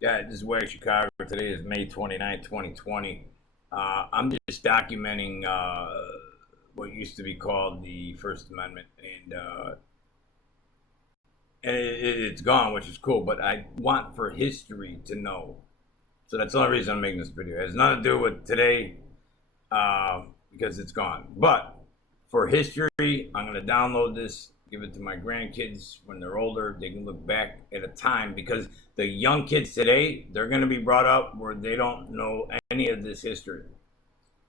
Yeah, this is Wagner, Chicago. Today is May 29, 2020. I'm just documenting what used to be called the First Amendment, and it's gone, which is cool, but I want for history to know. So that's the only reason I'm making this video. It has nothing to do with today because it's gone. But for history, I'm going to download this, give it to my grandkids when they're older. They can look back at a time, because the young kids today, they're going to be brought up where they don't know any of this history,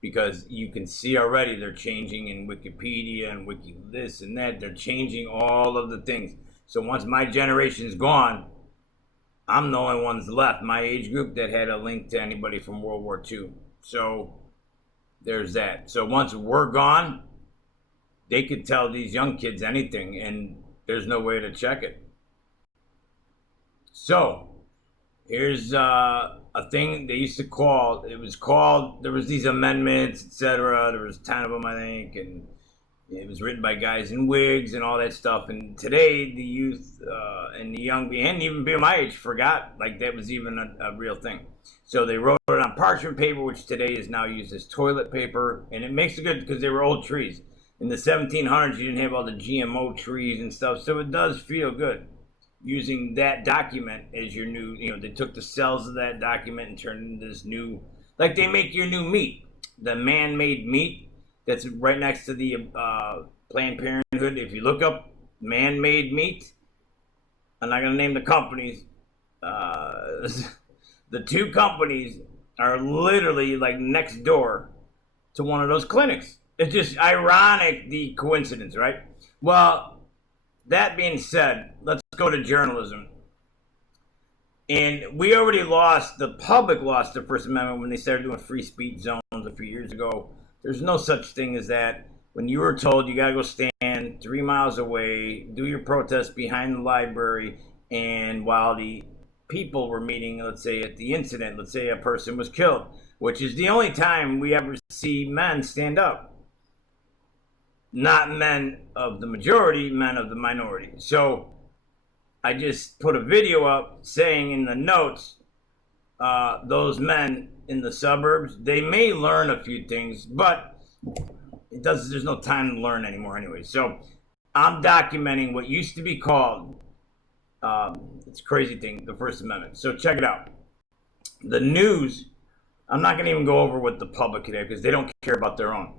because you can see already they're changing in Wikipedia and Wiki this and that. They're changing all of the things. So once my generation's gone, I'm the only ones left, my age group, that had a link to anybody from World War II. So there's that. So once we're gone, they could tell these young kids anything, and there's no way to check it. So here's a thing they used to call, there was these amendments, etc. There was 10 of them, I think, and it was written by guys in wigs and all that stuff. And today the youth and the young, and even people my age, forgot like that was even a real thing. So they wrote it on parchment paper, which today is now used as toilet paper, and it makes it good because they were old trees. In the 1700s, you didn't have all the GMO trees and stuff, so it does feel good using that document as your new, they took the cells of that document and turned into this new, like they make your new meat, the man-made meat that's right next to the Planned Parenthood. If you look up man-made meat, I'm not going to name the companies, the two companies are literally like next door to one of those clinics. It's just ironic, the coincidence, right? Well, that being said, let's go to journalism. And we already lost, the public lost the First Amendment when they started doing free speech zones a few years ago. There's no such thing as that. When you were told you gotta go stand 3 miles away, do your protest behind the library, and while the people were meeting, let's say at the incident, let's say a person was killed, which is the only time we ever see men stand up. Not men of the majority, men of the minority. So I just put a video up saying in the notes, those men in the suburbs, they may learn a few things, but there's no time to learn anymore anyway. So I'm documenting what used to be called, it's a crazy thing, the First Amendment. So check it out. The news, I'm not going to even go over with the public today because they don't care about their own.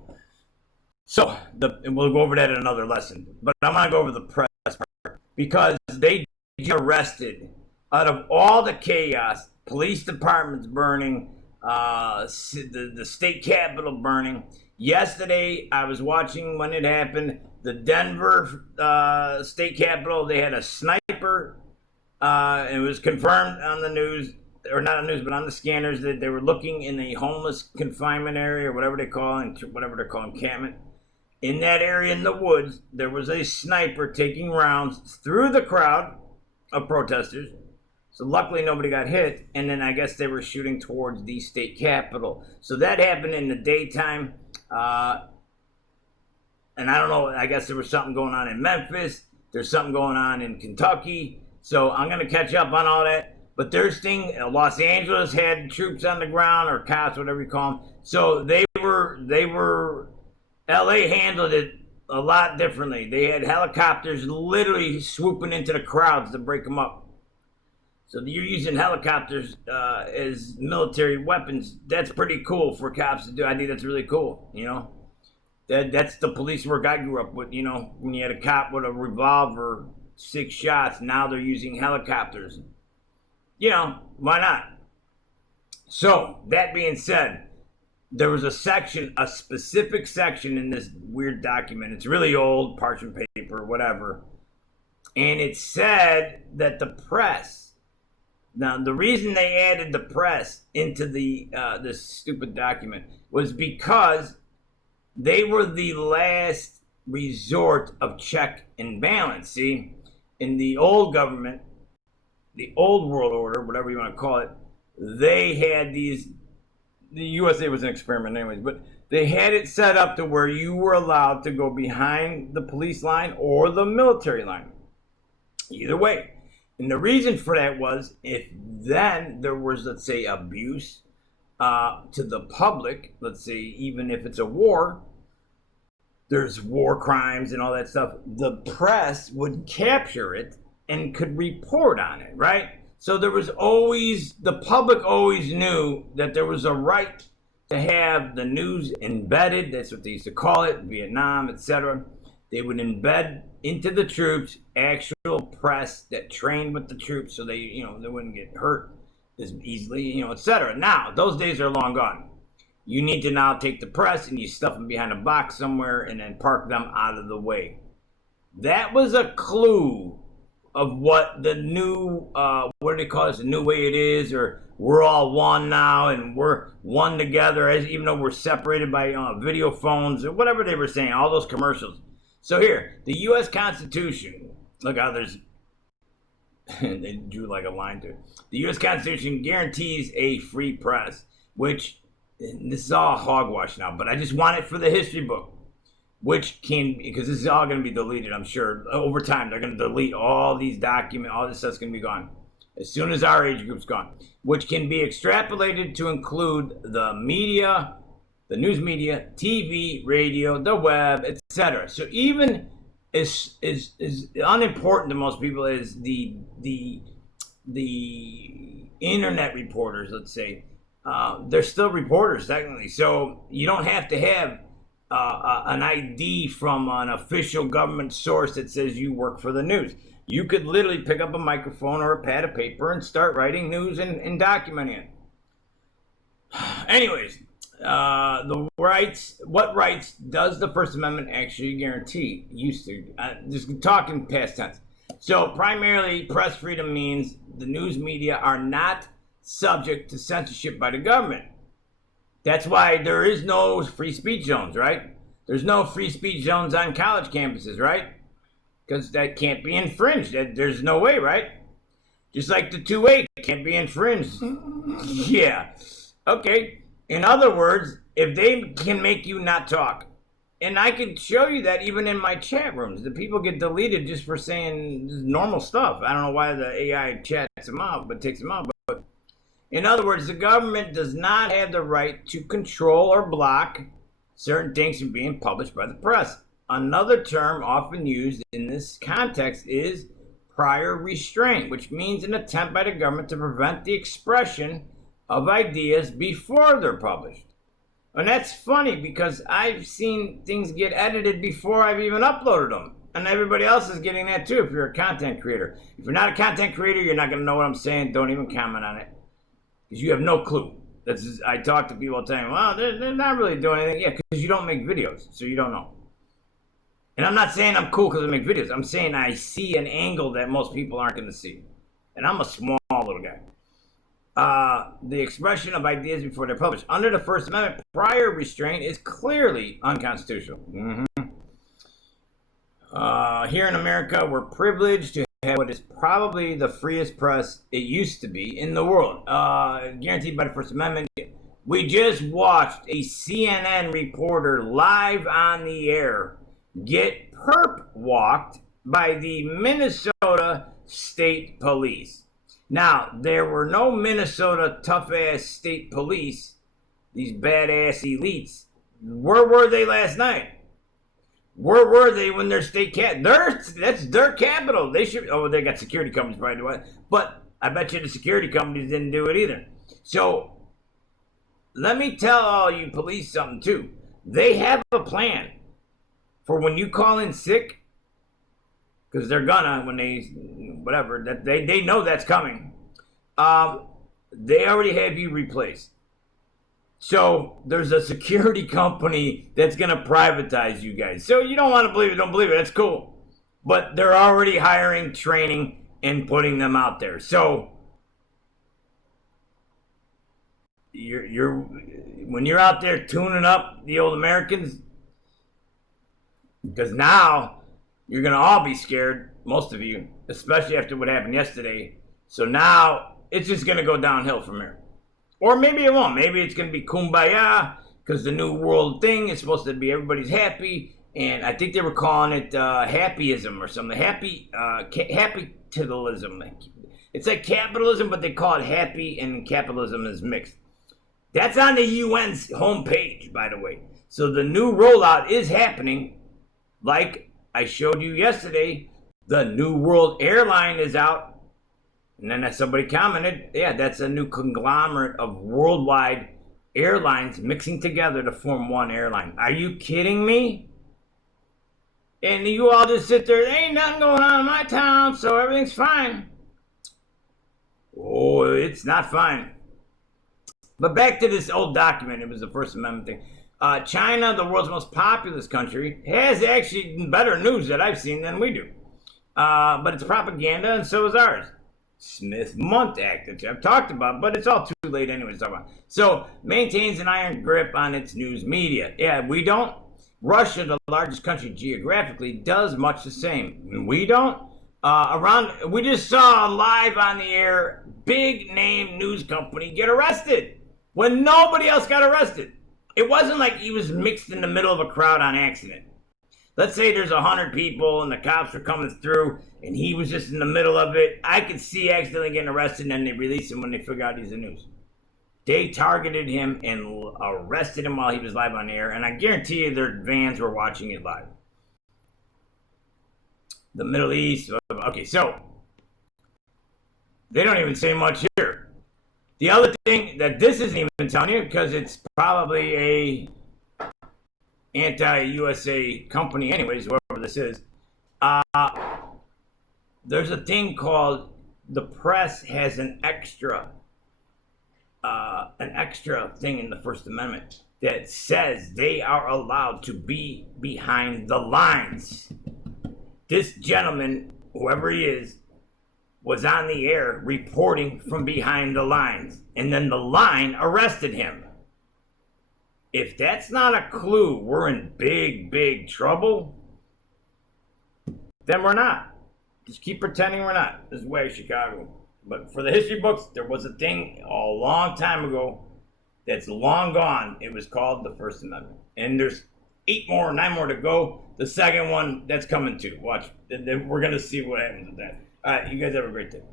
So we'll go over that in another lesson. But I'm going to go over the press part, because they arrested, out of all the chaos, police departments burning, the state capitol burning. Yesterday, I was watching when it happened, the Denver state capitol, they had a sniper. It was confirmed on the news, or not on the news, but on the scanners, that they were looking in the homeless confinement area, or whatever they call it, whatever they're calling encampment. In that area in the woods, there was a sniper taking rounds through the crowd of protesters. So luckily nobody got hit, and then I guess they were shooting towards the state capitol. So that happened in the daytime, and I don't know, I guess there was something going on in Memphis, there's something going on in Kentucky, so I'm going to catch up on all that. But there's thing, Los Angeles had troops on the ground, or cops, whatever you call them, so they were LA handled it a lot differently. They had helicopters literally swooping into the crowds to break them up. So you're using helicopters as military weapons. That's pretty cool for cops to do. I think that's really cool, That's the police work I grew up with, when you had a cop with a revolver, 6 shots, now they're using helicopters. Why not? So, that being said, there was a specific section in this weird document. It's really old, parchment paper, whatever. And it said that the press, now the reason they added the press into this stupid document was because they were the last resort of check and balance. See, in the old government, the old world order, whatever you want to call it, they had these, the USA was an experiment anyways, but they had it set up to where you were allowed to go behind the police line or the military line. Either way. And the reason for that was if then there was, let's say, abuse to the public, let's say, even if it's a war, there's war crimes and all that stuff, the press would capture it and could report on it, right? So there was always, the public always knew that there was a right to have the news embedded. That's what they used to call it, Vietnam, etc. They would embed into the troops actual press that trained with the troops, so they wouldn't get hurt as easily, etc. Now those days are long gone. You need to now take the press and you stuff them behind a box somewhere and then park them out of the way. That was a clue of what the new, what do they call this, the new way it is, or we're all one now and we're one together, as even though we're separated by video phones or whatever they were saying, all those commercials. So here, the U.S. Constitution, look how there's, they drew like a line to it. The U.S. Constitution guarantees a free press, which, this is all hogwash now, but I just want it for the history book, which can, because this is all going to be deleted, I'm sure. Over time, they're going to delete all these documents, all this stuff's going to be gone. As soon as our age group's gone, which can be extrapolated to include the media, the news media, TV, radio, the web, etc. So even is unimportant to most people is the internet reporters, let's say. They're still reporters technically, so you don't have to have an ID from an official government source that says you work for the news. You could literally pick up a microphone or a pad of paper and start writing news and documenting it. Anyways, the rights. What rights does the First Amendment actually guarantee? Used to just talking past tense. So primarily, press freedom means the news media are not subject to censorship by the government. That's why there is no free speech zones, right? There's no free speech zones on college campuses, right? Because that can't be infringed. There's no way, right? Just like the 2A can't be infringed. Yeah. Okay. In other words, if they can make you not talk, and I can show you that even in my chat rooms, the people get deleted just for saying normal stuff. I don't know why the AI chats them out, but takes them out. But in other words, the government does not have the right to control or block certain things from being published by the press. Another term often used in this context is prior restraint, which means an attempt by the government to prevent the expression of ideas before they're published. And that's funny because I've seen things get edited before I've even uploaded them. And everybody else is getting that too if you're a content creator. If you're not a content creator, you're not going to know what I'm saying. Don't even comment on it. Because you have no clue. I talk to people all the time, well, they're not really doing anything. Yeah, because you don't make videos, so you don't know. And I'm not saying I'm cool because I make videos. I'm saying I see an angle that most people aren't going to see. And I'm a small little guy. The expression of ideas before they're published. Under the First Amendment, prior restraint is clearly unconstitutional. Here in America, we're privileged to have what is probably the freest press it used to be in the world. Guaranteed by the First Amendment. We just watched a CNN reporter live on the air get perp walked by the Minnesota State Police. Now, there were no Minnesota tough-ass state police, these badass elites. Where were they last night? Where were they when their state that's their capital. They should, they got security companies probably do it, but I bet you the security companies didn't do it either. So, let me tell all you police something too. They have a plan for when you call in sick, because they're gonna, when they, whatever, that they know that's coming. They already have you replaced. So there's a security company that's gonna privatize you guys. So you don't want to believe it, don't believe it, that's cool. But they're already hiring, training, and putting them out there. So when you're out there tuning up the old Americans, because now you're going to all be scared, most of you, especially after what happened yesterday. So now it's just going to go downhill from here. Or maybe it won't. Maybe it's going to be kumbaya because the new world thing is supposed to be everybody's happy. And I think they were calling it happyism or something. Happy capitalism. It's like capitalism, but they call it happy, and capitalism is mixed. That's on the UN's homepage, by the way. So the new rollout is happening. Like I showed you yesterday, the New World Airline is out. And then somebody commented, yeah, that's a new conglomerate of worldwide airlines mixing together to form one airline. Are you kidding me? And you all just sit there, there ain't nothing going on in my town, so everything's fine. Oh, it's not fine. But back to this old document, it was the First Amendment thing. China, the world's most populous country, has actually better news that I've seen than we do. But it's propaganda, and so is ours. Smith-Mundt Act, which I've talked about, but it's all too late anyway to talk about. So, maintains an iron grip on its news media. Yeah, we don't. Russia, the largest country geographically, does much the same. We don't. We just saw live on the air, big name news company get arrested when nobody else got arrested. It wasn't like he was mixed in the middle of a crowd on accident. Let's say there's 100 people and the cops are coming through and he was just in the middle of it. I could see accidentally getting arrested and then they release him when they figure out he's the news. They targeted him and arrested him while he was live on the air, and I guarantee you their vans were watching it live. The Middle East. Okay, so they don't even say much here. The other thing that this isn't even telling you, because it's probably a anti-USA company anyways, whoever this is, there's a thing called the press has an extra thing in the First Amendment that says they are allowed to be behind the lines. This gentleman, whoever he is, was on the air reporting from behind the lines, and then the line arrested him. If that's not a clue we're in big, big trouble, then we're not. Just keep pretending we're not. This is way Chicago. But for the history books, there was a thing a long time ago that's long gone. It was called the First Amendment. And there's 9 more to go. The second one, that's coming too. Watch. We're going to see what happens with that. All right, you guys have a great day.